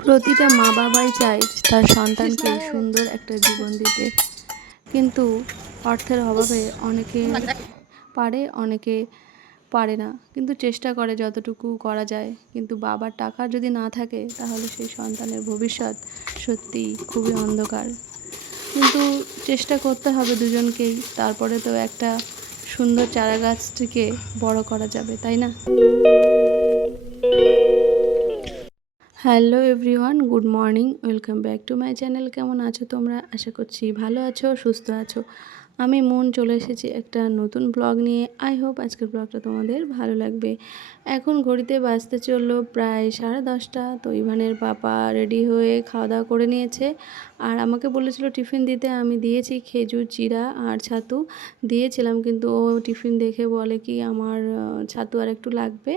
প্রতিটা মা বাবাই চায় তার সন্তানকে সুন্দর একটা জীবন দিতে, কিন্তু অর্থের অভাবে অনেকে পারে, অনেকে পারে না, কিন্তু চেষ্টা করে যতটুকু করা যায়। কিন্তু বাবার টাকা যদি না থাকে তাহলে সেই সন্তানের ভবিষ্যৎ সত্যি খুবই অন্ধকার। কিন্তু চেষ্টা করতে হবে দুজনকেই, তারপরে তো একটা সুন্দর চারা গাছটিকে বড় করা যাবে, তাই না? Hello everyone, good morning, welcome back to my channel. কেমন আছো তোমরা? আশা করছি ভালো আছো, সুস্থ আছো। আমি মন চলে এসেছি একটা নতুন ব্লগ নিয়ে। আই হোপ আজকের ব্লগটা তোমাদের ভালো লাগবে। এখন ঘড়িতে বাজতে চললো প্রায় 10:30। তো ইভানের পাপা রেডি হয়ে খাওয়া দাওয়া করে নিয়েছে, আর আমাকে বলেছিল টিফিন দিতে। আমি দিয়েছি খেজুর, চিড়া আর ছাতু দিয়েছিলাম, কিন্তু ও টিফিন দেখে বলে কি আমার ছাতু আর একটু লাগবে,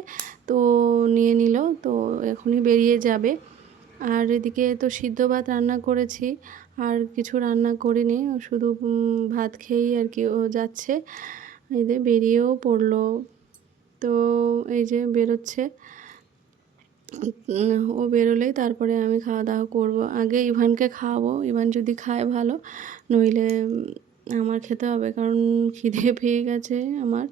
তো নিয়ে নিল। তো এখনই বেরিয়ে যাবে। আর এদিকে তো সিদ্ধ ভাত রান্না করেছি, আর কিছু রান্না করিনি, ও শুধু ভাত খেয়েই আর কি ও যাচ্ছে। এই যে বেরিয়েও পড়লো, তো এই যে বেরোচ্ছে। ও বেরোলেই তারপরে আমি খাওয়া দাওয়া করবো। আগে ইভানকে খাওয়াবো, ইভান যদি খায় ভালো, নইলে আমার খেতে হবে, কারণ খিদে পেয়ে গেছে আমার।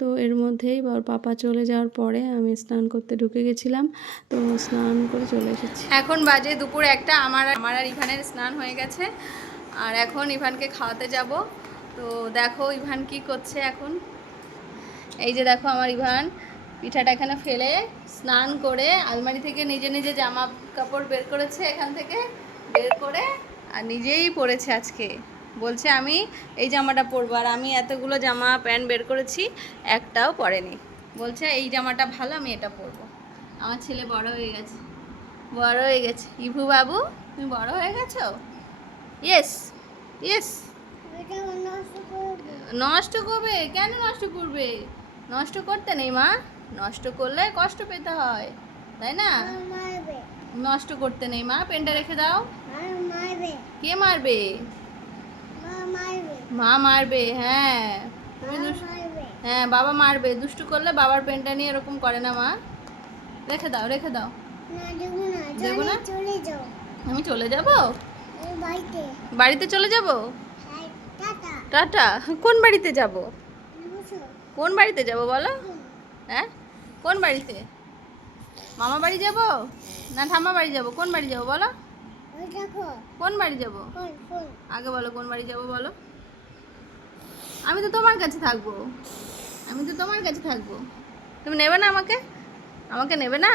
তো এর মধ্যেই ওর পাপা চলে যাওয়ার পরে আমি স্নান করতে ঢুকে গেছিলাম, তো স্নান করে চলে এসেছি। এখন বাজে দুপুর 1টা। আমার আর ইভানের স্নান হয়ে গেছে, আর এখন ইভানকে খাওয়াতে যাব। তো দেখো ইভান কি করছে এখন। এই যে দেখো আমার ইভান পিঠাটা এখানে ফেলে স্নান করে আলমারি থেকে নিজে নিজে জামা কাপড় বের করেছে, এখান থেকে বের করে আর নিজেই পরেছে আজকে। বলছে আমি এই জামাটা পরবো, আর আমি এতগুলো জামা প্যান্ট বের করেছি, একটাও পরেনি। বলছে এই জামাটা ভালো, আমি এটা পরবো। আমার ছেলে বড় হয়ে গেছে, বড় হয়ে গেছে। ইভু বাবু, তুমি বড় হয়ে গেছো? Yes, yes. নষ্ট করবে? কেন নষ্ট করবে? নষ্ট করতে নেই মা, নষ্ট করলে কষ্ট পেতে হয়, তাই না? নষ্ট করতে নেই মা, পেনটা রেখে দাও। কে মারবে? মা মারবে। হ্যাঁ তুমি হ্যাঁ বাবা মারবে। দুষ্টু করলে বাবার পেনটা নিয়ে এরকম করে না মা। রেখে দাও, রেখে দাও। দেবো না? আমি চলে যাব বাড়িতে, চলে যাব। টাটা। কোন বাড়িতে যাব? কোন বাড়িতে যাব বলো? হ্যাঁ, কোন বাড়িতে? মামা বাড়ি যাব না ঠাম্মা বাড়ি যাব? কোন বাড়ি যাব বলো? কোন বাড়ি যাব আগে বলো, কোন বাড়ি যাব বলো? আমি তো তোমার কাছে থাকবো, আমি তো তোমার কাছে থাকবো। তুমি নেবে না আমাকে? আমাকে নেবে না?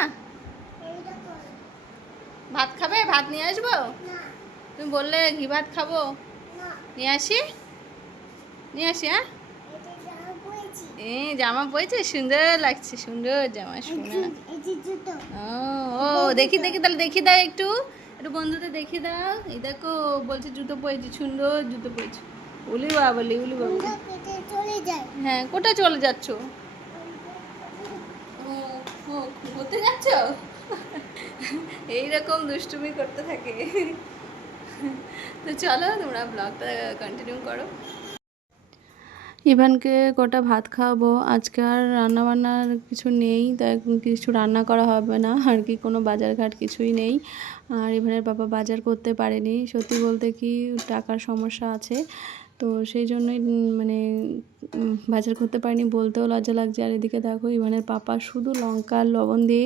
ভাত খাবে? ভাত নিয়ে আসবো? তুমি বললে ঘি ভাত খাবো, নিয়ে আসি, নিয়ে আসি। হ্যাঁ, জামা পরেছে, সুন্দর লাগছে, সুন্দর জামা, সোনা। ও দেখি দেখি, তাহলে দেখি দাও একটু, একটু বন্ধুদের দেখি দাও। এই দেখো বলছে জুতো পরেছি, সুন্দর জুতো পরেছি। উলি বাবলি, উলি বাবলি। হ্যাঁ, কোথায় চলে যাচ্ছ? ও ঘুরতে যাচ্ছ? এইরকম দুষ্টুমি করতে থাকে। তো চলো তোমরা ব্লগটা কন্টিনিউ করো। ইভানকে কটা ভাত খাওয়াবো। আজকে আর রান্নাবান্নার কিছু নেই, তাই কিছু রান্না করা হবে না আর কি, কোনো বাজারঘাট কিছুই নেই। আর ইভানের বাবা বাজার করতে পারেনি, সত্যি বলতে কি টাকার সমস্যা আছে, তো সেই জন্যই মানে বাজার করতে পারিনি, বলতেও লজ্জা লাগছে। আর এদিকে দেখো ইভানের পাপা শুধু লঙ্কা আর লবণ দিয়ে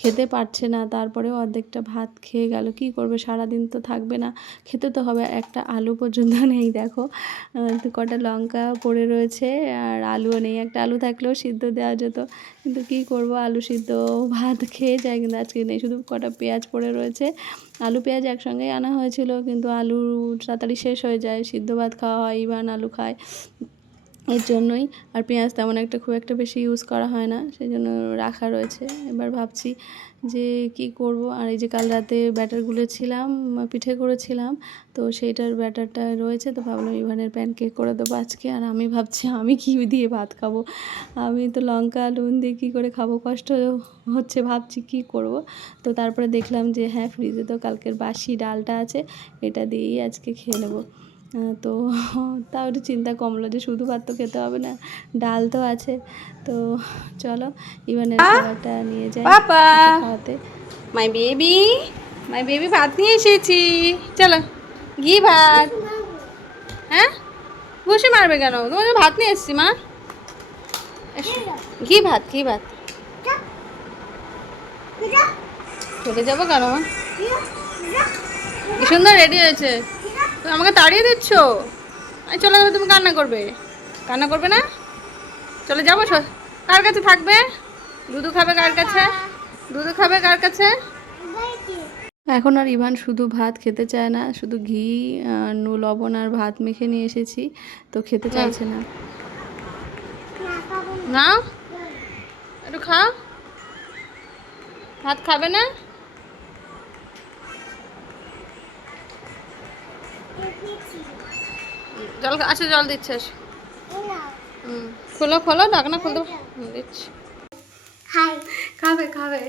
খেতে পারছে না, তারপরেও অর্ধেকটা ভাত খেয়ে গেল। কি করবে, সারাদিন তো থাকবে না, খেতে তো হবে। একটা আলু পর্যন্ত নেই, দেখো কটা লঙ্কা পড়ে রয়েছে, আর আলুও নেই। একটা আলু থাকলেও সিদ্ধ দেওয়া যেত, কিন্তু কি করব, আলু সিদ্ধ ভাত খেয়ে যায়, কিন্তু আজকে নেই। শুধু কটা পেঁয়াজ পড়ে রয়েছে, আলু পেঁয়াজ একসঙ্গেই আনা হয়েছিল, কিন্তু আলু তাড়াতাড়ি শেষ হয়ে যায়, সিদ্ধ ভাত খাওয়া হয়, ইভান আলু খায়, এর জন্যই। আর পেঁয়াজ তেমন একটা খুব একটা বেশি ইউজ করা হয় না, সেই জন্য রাখা রয়েছে। এবার ভাবছি যে কি করব। আর এই যে কাল রাতে ব্যাটার গুলেছিলাম, পিঠে করেছিলাম, তো সেইটার ব্যাটারটা রয়েছে, তো ভাবলাম ইভানের প্যানকেক করে দেবো আজকে। আর আমি ভাবছি আমি কি দিয়ে ভাত খাবো, আমি তো লঙ্কা নুন দিয়ে কী করে খাবো, কষ্ট হচ্ছে, ভাবছি কি করব। তো তারপরে দেখলাম যে হ্যাঁ, ফ্রিজে তো কালকের বাসি ডালটা আছে, এটা দিয়েই আজকে খেয়ে নেবো। তো তাও একটু চিন্তা কমলো যে শুধু ভাত তো খেতে হবে না, ডাল তো আছে। তো চলো ইভানের খাবারটা নিয়ে যাই খাওয়াতে। মাই বেবি, মাই বেবি ভাত নিয়ে এসেছি, চলো ঘি ভাত। হ্যাঁ ঘুষি মারবে কেন, তোমার ভাত নিয়ে এসেছি মা। ঘি ভাত ঘি ভাত। চলে যাবো কেন মা, কি সুন্দর রেডি হয়েছে, তুমি আমাকে তাড়িয়ে দিচ্ছ। আমি চলে যাবো, তুমি কান্না করবে, কান্না করবে না? চলে যাবো, কার কাছে থাকবে? দুধু খাবে কার কাছে, দুধু খাবে কার কাছে? এখন আর ইভান শুধু ভাত খেতে চায় না, শুধু ঘি লবণ আর ভাত মেখে নিয়ে এসেছি, তো খেতে চাইছে না। না একটু খাও, ভাত খাবে না? জল, আচ্ছা জল দিচ্ছে, খোলো খোলো ঢাকনা খুলতে দিচ্ছি। খাবে খাবে।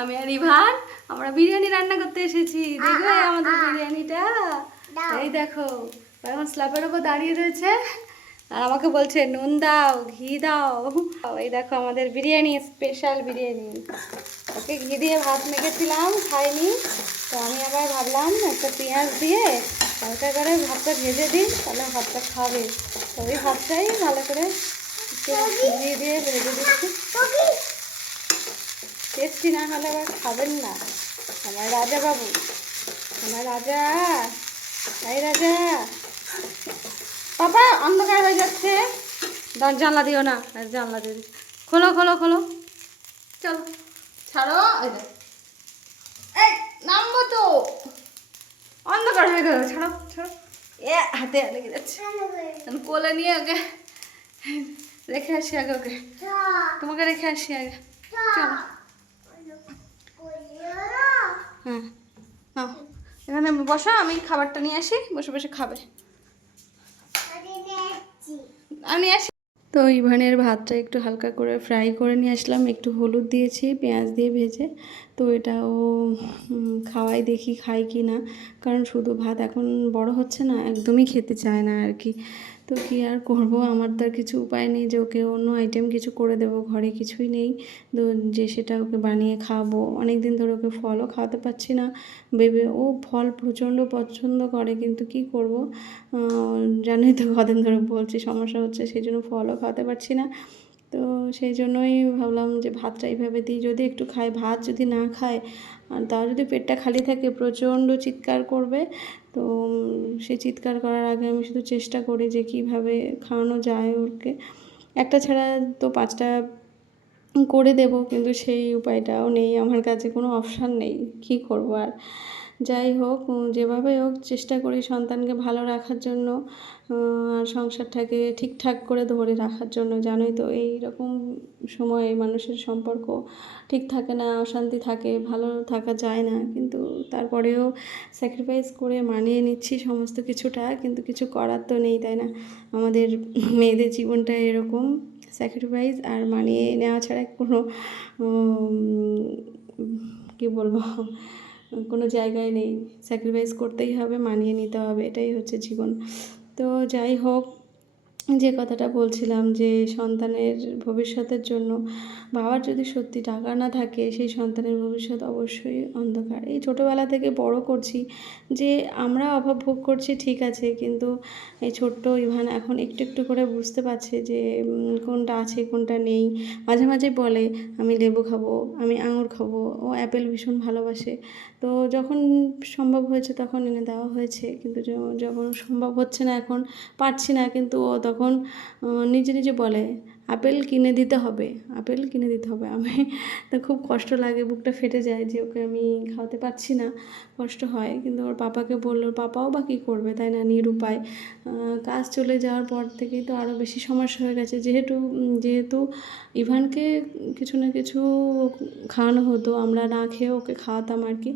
আমি আর ইভান আমরা বিরিয়ানি রান্না করতে এসেছি, দেখবে আমাদের বিরিয়ানিটা। এই দেখো এখন স্ল্যাবের উপর দাঁড়িয়ে রয়েছে আর আমাকে বলছে নুন দাও ঘি দাও। এই দেখো আমাদের বিরিয়ানি, স্পেশাল বিরিয়ানি। ওকে ঘি দিয়ে ভাত মেখেছিলাম, খাইনি, তো আমি আবার ভাবলাম একটা পেঁয়াজ দিয়ে হালকা করে ভাতটা ভেজে দিই, তাহলে ভাতটা খাবে। তো ওই ভাতটাই ভালো করে ঘি দিয়ে ভেজে দিচ্ছি। টেস্টি না হলে আবার খাবেন না। আমার রাজা বাবু, আমার রাজা, তাই রাজা। বাবা অন্ধকার হয়ে যাচ্ছে, জানলা দিও না, জানলা দিয়ে খোলো খোলো খোলো, চলো ছাড়ো। এই নামবো তো, অন্ধকার হয়ে গেল, ছাড়ো ছাড়ো। এ হাতে লেগে যাচ্ছে, আমি কোলে নিয়ে ওকে রেখে আসি আগে, ওকে তোমাকে রেখে আসি আগে, চলো। হ্যাঁ নাও এখানে বসো, আমি খাবারটা নিয়ে আসি, বসে বসে খাবে। আমি আসি। তো ইভানের ভাতটা একটু হালকা করে ফ্রাই করে নিয়ে আসলাম, একটু হলুদ দিয়েছি পেঁয়াজ দিয়ে ভেজে। তো এটা ও খাওয়াই, দেখি খাই কি না, কারণ শুধু ভাত এখন বড় হচ্ছে না, একদমই খেতে চায় না আর কি। তো কি আর করব, আমার তো আর কিছু উপায় নেই যে ওকে অন্য আইটেম কিছু করে দেবো, ঘরে কিছুই নেই তো যে সেটা ওকে বানিয়ে খাওয়াবো। অনেক দিন ধরে ওকে ফলও খাওয়াতে পারছি না, ভেবে ও ফল প্রচণ্ড পছন্দ করে, কিন্তু কি করব, জানোই তো কদিন ধরে বলছি সমস্যা হচ্ছে, সেই জন্য ফলও খাওয়াতে পারছি না। তো সেই জন্যই ভাবলাম যে ভাতটা এইভাবে দিই, যদি একটু খায়, ভাত যদি না খায় আর তাও যদি পেটটা খালি থাকে প্রচণ্ড চিৎকার করবে। তো সেই চিৎকার করার আগে আমি শুধু চেষ্টা করি যে কীভাবে খাওয়ানো যায় ওকে, একটা ছাড়া তো পাঁচটা করে দেব, কিন্তু সেই উপায়টাও নেই আমার কাছে, কোনো অপশান নেই, কী করব আর। যাই হোক, যেভাবে হোক চেষ্টা করি সন্তানকে ভালো রাখার জন্য আর সংসারটাকে ঠিকঠাক করে ধরে রাখার জন্য। জানোই তো এই রকম সময়ে মানুষের সম্পর্ক ঠিক থাকে না, অশান্তি থাকে, ভালো থাকা যায় না, কিন্তু তারপরেও স্যাক্রিফাইস করে মানিয়ে নিচ্ছি সমস্ত কিছুটা, কিন্তু কিছু করার তো নেই, তাই না? আমাদের মেয়েদের জীবনটা এরকম, স্যাক্রিফাইস আর মানিয়ে নেওয়া ছাড়া কোনো কী বলবো, কোনো জায়গায় নেই, স্যাক্রিফাইস করতেই হবে, মানিয়ে নিতে হবে, এটাই হচ্ছে জীবন। তো যাই হোক, যে কথাটা বলছিলাম যে সন্তানের ভবিষ্যতের জন্য বাবার যদি সত্যি টাকা না থাকে, সেই সন্তানের ভবিষ্যৎ অবশ্যই অন্ধকার। এই ছোটোবেলা থেকে বড় করছি, যে আমরা অভাব ভোগ করছি ঠিক আছে, কিন্তু এই ছোট্ট ইভান এখন একটু একটু করে বুঝতে পারছে যে কোনটা আছে কোনটা নেই। মাঝে মাঝে বলে আমি লেবু খাবো, আমি আঙুর খাবো, ও অ্যাপেল ভীষণ ভালোবাসে। তো যখন সম্ভব হয়েছে তখন এনে দেওয়া হয়েছে, কিন্তু যখন সম্ভব হচ্ছে না, এখন পারছি না, কিন্তু ও তখন নিজে নিজে বলে আপেল কিনে দিতে হবে, আপেল কিনে দিতে হবে। আমি তো খুব কষ্ট লাগে, বুকটা ফেটে যায় যে ওকে আমি খাওয়াতে পারছি না, কষ্ট হয়। কিন্তু ওর পাপাকে বললো, ওর পাপাও বা কী করবে, তাই না, নিরুপায়। কাজ চলে যাওয়ার পর থেকেই তো আরও বেশি সমস্যা হয়ে গেছে, যেহেতু ইভানকে কিছু না কিছু খাওয়ানো হতো, আমরা না খেয়ে ওকে খাওয়াতাম আর কি।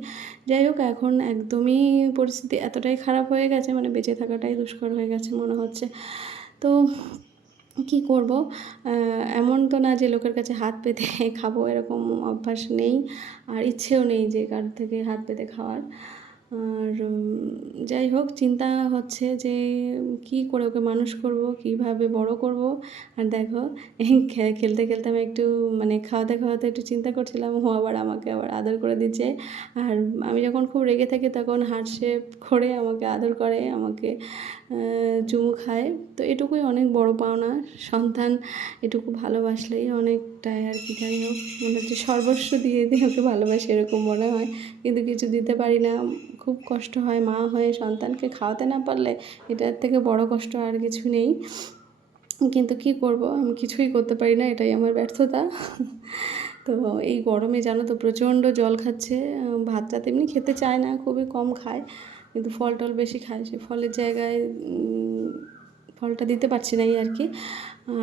যাই হোক, এখন একদমই পরিস্থিতি এতটাই খারাপ হয়ে গেছে, মানে বেঁচে থাকাটাই দুষ্কর হয়ে গেছে মনে হচ্ছে। তো কী করব, এমন তো না যে লোকের কাছে হাত পেতে খাবো, এরকম অভ্যাস নেই আর ইচ্ছেও নেই যে কার থেকে হাত পেতে খাওয়ার। আর যাই হোক চিন্তা হচ্ছে যে কি করে ওকে মানুষ করব, কিভাবে বড় করব। আর দেখো এই খেলতে খেলতে আমি একটু মানে খাওয়াতে খাওয়াতে একটু চিন্তা করছিলাম, ও আবার আমাকে আবার আদর করে দিচ্ছে। আর আমি যখন খুব রেগে থাকি তখন হার্ট শেপ করে আমাকে আদর করে, আমাকে চুমু খায়। তো এটুকুই অনেক বড় পাওনা, সন্তান এটুকু ভালোবাসলেই অনেকটাই আর কি। যাই হোক মনে হচ্ছে সর্বস্ব দিয়ে দিয়ে ওকে ভালোবাসি এরকম মনে হয়, কিন্তু কিছু দিতে পারি না। খুব কষ্ট হয় মা হয়ে সন্তানকে খাওয়াতে না পারলে, এটার থেকে বড় কষ্ট আর কিছু নেই। কিন্তু কি করব, আমি কিছুই করতে পারি না, এটাই আমার ব্যর্থতা। তো এই গরমে জানো তো প্রচণ্ড জল খাচ্ছে, ভাতটা তেমনি খেতে চায় না, খুবই কম খায়, কিন্তু ফল টল বেশি খায়। সে ফলের জায়গায় ফলটা দিতে পারছি না এই আর কি।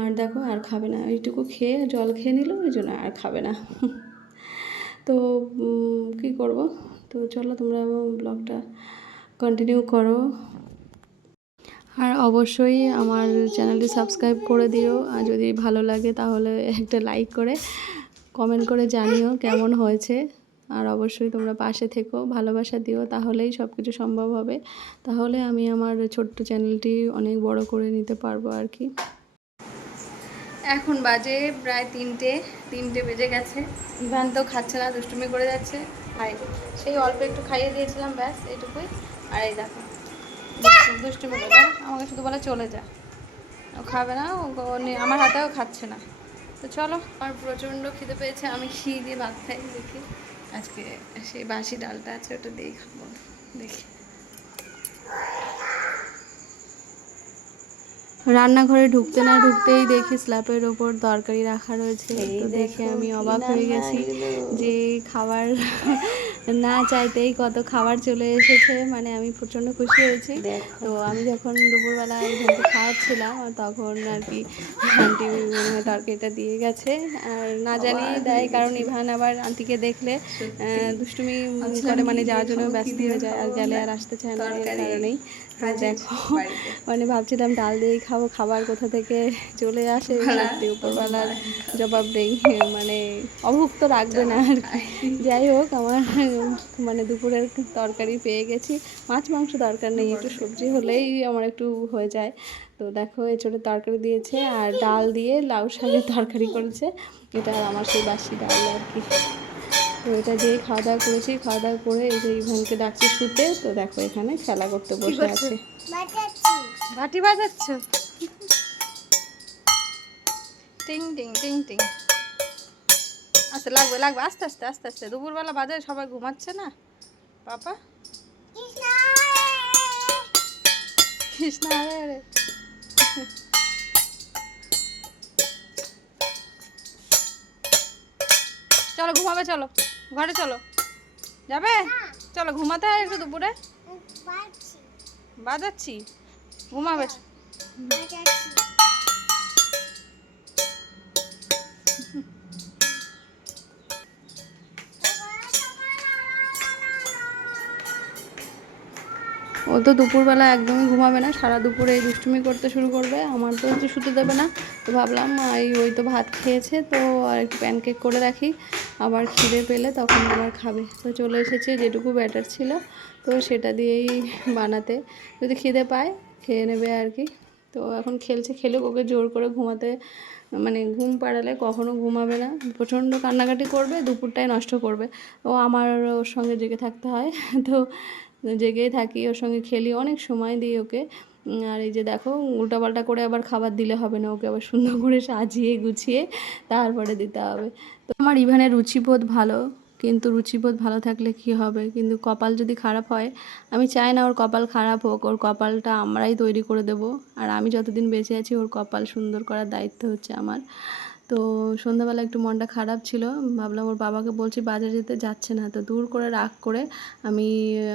আর দেখো আর খাবে না, এইটুকু খেয়ে জল খেয়ে নিল, ওই জন্য আর খাবে না। তো কী করব। তো চলো তোমরা ব্লগটা কন্টিনিউ করো, আর অবশ্যই আমার চ্যানেলটি সাবস্ক্রাইব করে দিও। আর যদি ভালো লাগে তাহলে একটা লাইক করে কমেন্ট করে জানিও কেমন হয়েছে। আর অবশ্যই তোমরা পাশে থেকো, ভালোবাসা দিও, তাহলেই সব কিছু সম্ভব হবে। তাহলে আমি আমার ছোট্ট চ্যানেলটি অনেক বড় করে নিতে পারবো আর কি। এখন বাজে প্রায় 3টে বেজে গেছে। ইভান তো খাচ্ছে না, দুষ্টুমি করে যাচ্ছে। খাই সেই অল্প একটু খাইয়ে দিয়েছিলাম, ব্যাস এইটুকুই। আর এই দেখো দুষ্টুমি করে আমাকে শুধু বলে চলে যা, ও খাবে না, ও আমার হাতেও খাচ্ছে না। তো চলো, আমার প্রচণ্ড খিদে পেয়েছে, আমি ঘি দিয়ে ভাত খাই। দেখি আজকে সেই বাসি ডালটা আছে, ওটা দিয়েই খাবো। দেখি রান্নাঘরে ঢুকতে না ঢুকতেই দেখি স্ল্যাবের ওপর তরকারি রাখা রয়েছে। তো দেখে আমি অবাক হয়ে গেছি যে খাবার না চাইতেই কত খাবার চলে এসেছে, মানে আমি প্রচণ্ড খুশি হয়েছি। তো আমি যখন দুপুরবেলা ইভানকে খাওয়াচ্ছিলাম তখন আর কি আন্টি মনে হয় তরকারিটা দিয়ে গেছে, আর না জানিয়ে দেয়, কারণ ইভান আবার আন্টিকে দেখলে দুষ্টুমি করে, মানে যাওয়ার জন্য ব্যস্ত হয়ে যায়, আর গেলে আর আসতে চায় না, এর কারণেই। দেখো মানে ভাবছিলাম ডাল দিয়েই খাবো, খাবার কোথা থেকে চলে আসে সত্যি উপরওয়ালার জবাব নেই, মানে অভুক্ত রাখবে না আর কি। যাই হোক আমার মানে দুপুরের তরকারি পেয়ে গেছি, মাছ মাংস দরকার নেই, একটু সবজি হলেই আমার একটু হয়ে যায়। তো দেখো এঁচোড়ের তরকারি দিয়েছে, আর ডাল দিয়ে লাউ শাকের তরকারি করেছে, এটা আমার সেই বাসি ডাল আর কি। তো এটা দিয়েই খাওয়া দাওয়া করেছি। খাওয়া দাওয়া করে এই যে ইভানকে ডাকছি শুতে। তো দেখো এখানে খেলা করতে বসে আছে। বাটি বাজাচ্ছ? টিং টিং টিং টিং। আচ্ছা লাগবে লাগবে, আস্তে আস্তে আস্তে আস্তে, দুপুরবেলা বাজে, সবাই ঘুমাচ্ছে না পাপা। কৃষ্ণা রে, চলো ঘুমাবে, চলো ঘরে চলো, যাবে? চলো ঘুমাতে হয় একটু, দুপুরে বাজাচ্ছি, ঘুমাবে। ও তো দুপুরবেলা একদমই ঘুমাবে না, সারা দুপুরে এই দুষ্টুমি করতে শুরু করবে, আমার তো হচ্ছে শুতে দেবে না। তো ভাবলাম ওই তো ভাত খেয়েছে, তো আর একটু প্যানকেক করে রাখি, আবার খিদে পেলে তখন আবার খাবে। তো চলে এসেছে, যেটুকু ব্যাটার ছিল তো সেটা দিয়েই বানাতে, যদি খিদে পায় খেয়ে নেবে আর কি। তো এখন খেলছে, খেলুক, ওকে জোর করে ঘুমাতে মানে ঘুম পাড়ালে কখনো ঘুমাবে না, প্রচণ্ড কান্নাকাটি করবে, দুপুরটাই নষ্ট করবে। ও আমার ওর সঙ্গে জেগে থাকতে হয়, তো জেগেই থাকি, ওর সঙ্গে খেলি, অনেক সময় দিই ওকে। আর এই যে দেখো উল্টাপাল্টা করে আবার খাবার দিলে হবে না, ওকে আবার সুন্দর করে সাজিয়ে গুছিয়ে তারপরে দিতে হবে। তো আমার ইভানের রুচিবোধ ভালো, কিন্তু রুচিবোধ ভালো থাকলে কি হবে, কিন্তু কপাল যদি খারাপ হয়, আমি চাই না ওর কপাল খারাপ হোক, ওর কপালটা আমরাই তৈরি করে দেব। আর আমি যতদিন বেঁচে আছি ওর কপাল সুন্দর করার দায়িত্ব হচ্ছে আমার। তো সন্ধ্যাবেলা একটু মনটা খারাপ ছিল, ভাবলাম ওর বাবাকে বলছি বাজারে যেতে, যাচ্ছে না। তো দূর করে রাগ করে আমি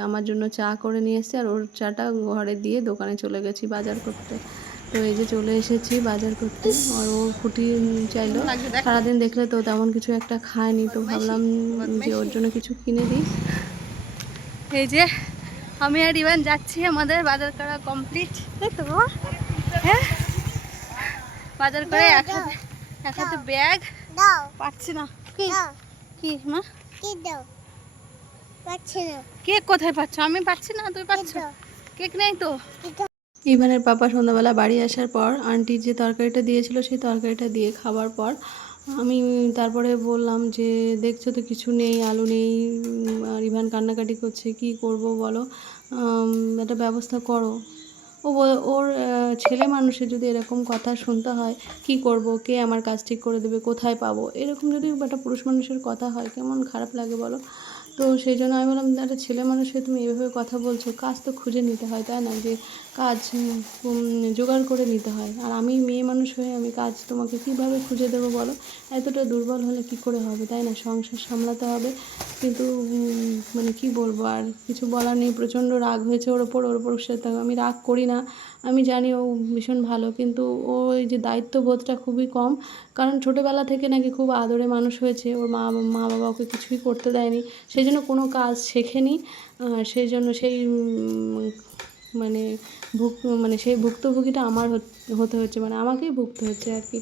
আমার জন্য চা করে নিয়ে এসেছি, আর ওর চাটা ঘরে দিয়ে দোকানে চলে গেছি বাজার করতে। তো এই যে চলে এসেছি বাজার করতে, আর ও ফুটি চাইলো, সারাদিন দেখলে তো তেমন কিছু একটা খায়নি, তো ভাবলাম যে ওর জন্য কিছু কিনে দিই। এই যে আমি আর ইভান যাচ্ছি, আমাদের বাজার করা কমপ্লিট, তাই তো? হ্যাঁ বাজার করে এক হাতে ব্যাগ, পাচ্ছি না কি কি মা, পাচ্ছি না। কেক কোথায় পাচ্ছ? আমি পাচ্ছি না, তুই পাচ্ছ? এটা, কেক নেই তো। এটা। ইভানের পাপা সন্ধ্যাবেলা বাড়ি আসার পর আন্টি যে তরকারিটা দিয়েছিল সেই তরকারিটা দিয়ে খাওয়ার পর আমি তারপরে বললাম যে দেখছো তো কিছু নেই, আলু নেই, আর ইভান কান্নাকাটি করছে, কি করব বলো, একটা ব্যবস্থা করো। ওর ছেলে মানুষের যদি এরকম কথা শুনতে হয়, কি করব, কে আমার কাজ ঠিক করে দেবে, কোথায় পাবো, এরকম যদি একটা পুরুষ মানুষের কথা হয় কেমন খারাপ লাগে বলো। তো সেই জন্য আমি বললাম, একটা ছেলে মানুষ হয়ে তুমি এভাবে কথা বলছো, কাজ তো খুঁজে নিতে হয় তাই না, যে কাজ জোগাড় করে নিতে হয়। আর আমি মেয়ে মানুষ হয়ে আমি কাজ তোমাকে কীভাবে খুঁজে দেবো বলো। এতটা দুর্বল হলে কি করে হবে তাই না, সংসার সামলাতে হবে। কিন্তু মানে কি বলবো, আর কিছু বলার নেই। প্রচণ্ড রাগ হয়েছে ওর ওপর সাথে আমি রাগ করি না, আমি জানি ও ভীষণ ভালো, কিন্তু ও এই যে দায়িত্ববোধটা খুবই কম। কারণ ছোটোবেলা থেকে নাকি খুব আদরে মানুষ হয়েছে, ওর মা বাবা ওকে কিছুই করতে দেয়নি, সেই জন্য কোনো কাজ শেখেনি। সেই জন্য সেই মানে মানে সেই ভুক্তভোগীটা আমার হতে হচ্ছে, মানে আমাকেই ভুগতে হচ্ছে আর কি।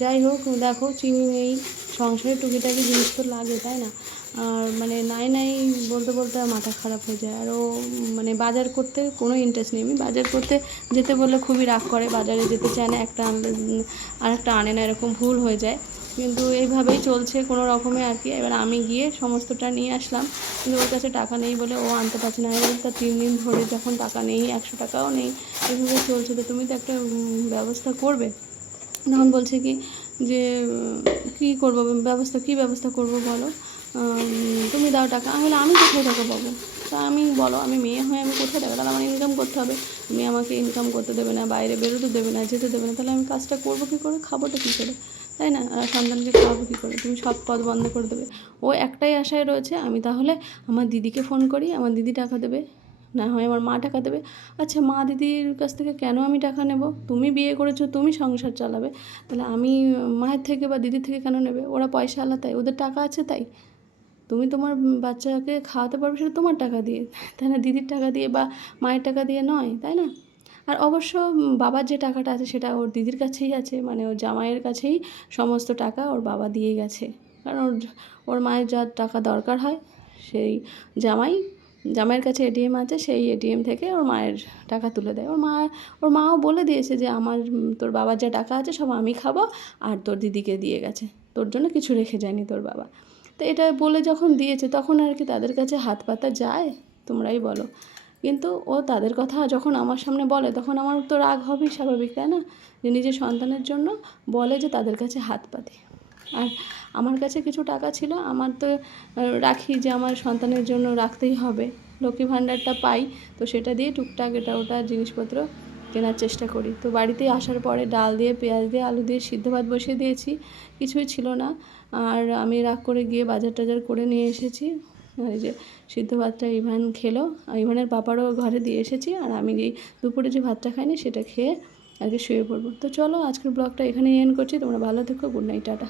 যাই হোক, দেখো চিনি নেই, সংসারে টুকিটাকি জিনিস তো লাগে তাই না। আর মানে নাই বলতে বলতে মাথা খারাপ হয়ে যায়। আর ও মানে বাজার করতে কোনো ইন্টারেস্ট নেই, আমি বাজার করতে যেতে বললে খুবই রাগ করে, বাজারে যেতে চায় না, একটা আনলে আর একটা আনে না, এরকম ভুল হয়ে যায়। কিন্তু এইভাবেই চলছে কোনো রকমে আর কি। এবার আমি গিয়ে সমস্তটা নিয়ে আসলাম, কিন্তু ওর কাছে টাকা নেই বলে ও আনতে পারছে না। এবার তার 3 দিন ধরে যখন টাকা নেই, 100 টাকাও নেই, এভাবে চলছে। তো তুমি তো একটা ব্যবস্থা করবে। তখন বলছে কি যে কী করবো ব্যবস্থা, কী ব্যবস্থা করবো বলো, তুমি দাও টাকা। আমি বললাম, আমি কোথায় টাকা পাবো? তা আমি বলো, আমি মেয়ে হয়ে আমি কোথায় টাকা, তাহলে আমার ইনকাম করতে হবে। তুমি আমাকে ইনকাম করতে দেবে না, বাইরে বেরোতে দেবে না, যেতে দেবে না, তাহলে আমি কাজটা করবো কী করে, খাবোটা কী করে, তাই না? আর সন্তানকে খাওয়াবো কী করে? তুমি সব পথ বন্ধ করে দেবে। ও একটাই আশায় রয়েছে, আমি তাহলে আমার দিদিকে ফোন করি, আমার দিদি টাকা দেবে, না হয় আমার মা টাকা দেবে। আচ্ছা, মা দিদির কাছ থেকে কেন আমি টাকা নেব? তুমি বিয়ে করেছো, তুমি সংসার চালাবে, তাহলে আমি মায়ের থেকে বা দিদির থেকে কেন নেবে? ওরা পয়সাওয়ালা তাই, ওদের টাকা আছে তাই। তুমি তোমার বাচ্চাকে খাওয়াতে পারবে সেটা তোমার টাকা দিয়ে, তাই না? দিদির টাকা দিয়ে বা মায়ের টাকা দিয়ে নয়, তাই না? আর অবশ্য বাবার যে টাকাটা আছে সেটা ওর দিদির কাছেই আছে, মানে ওর জামাইয়ের কাছেই সমস্ত টাকা ওর বাবা দিয়ে গেছে। কারণ ওর মায়ের যা টাকা দরকার হয় সেই জামাইয়ের কাছে এটিএম আছে, সেই এটিএম থেকে ওর মায়ের টাকা তুলে দেয়। ওর মাও বলে দিয়েছে যে আমার তোর বাবার যা টাকা আছে সব আমি খাবো, আর তোর দিদিকে দিয়ে গেছে, তোর জন্য কিছু রেখে যায়নি তোর বাবা। তো এটা বলে যখন দিয়েছে তখন আর কি তাদের কাছে হাত পাতা যায়, তোমরাই বলো। কিন্তু ও তাদের কথা যখন আমার সামনে বলে তখন আমার তো রাগ হবেই স্বাভাবিক, তাই না? যে নিজের সন্তানের জন্য বলে যে তাদের কাছে হাত পাতি। আর আমার কাছে কিছু টাকা ছিল, আমার তো রাখি যে আমার সন্তানের জন্য রাখতেই হবে। লক্ষ্মী ভাণ্ডারটা পাই, তো সেটা দিয়ে টুকটাক এটা ওটা জিনিসপত্র কেনার চেষ্টা করি। তো বাড়িতে আসার পরে ডাল দিয়ে, পেঁয়াজ দিয়ে, আলু দিয়ে সিদ্ধ ভাত বসিয়ে দিয়েছি, কিছুই ছিল না। আর আমি রাগ করে গিয়ে বাজার টাজার করে নিয়ে এসেছি। এই যে সিদ্ধ ভাতটা ইভান খেলো, আর ইভানের পাপারও ঘরে দিয়ে এসেছি। আর আমি এই দুপুরে যে ভাতটা খাইনি সেটা খেয়ে আজকে শুয়ে পড়বো। তো চলো, আজকের ব্লগটা এখানেই এন্ড করছি। তোমরা ভালো থেকো, গুড নাইট, টাটা।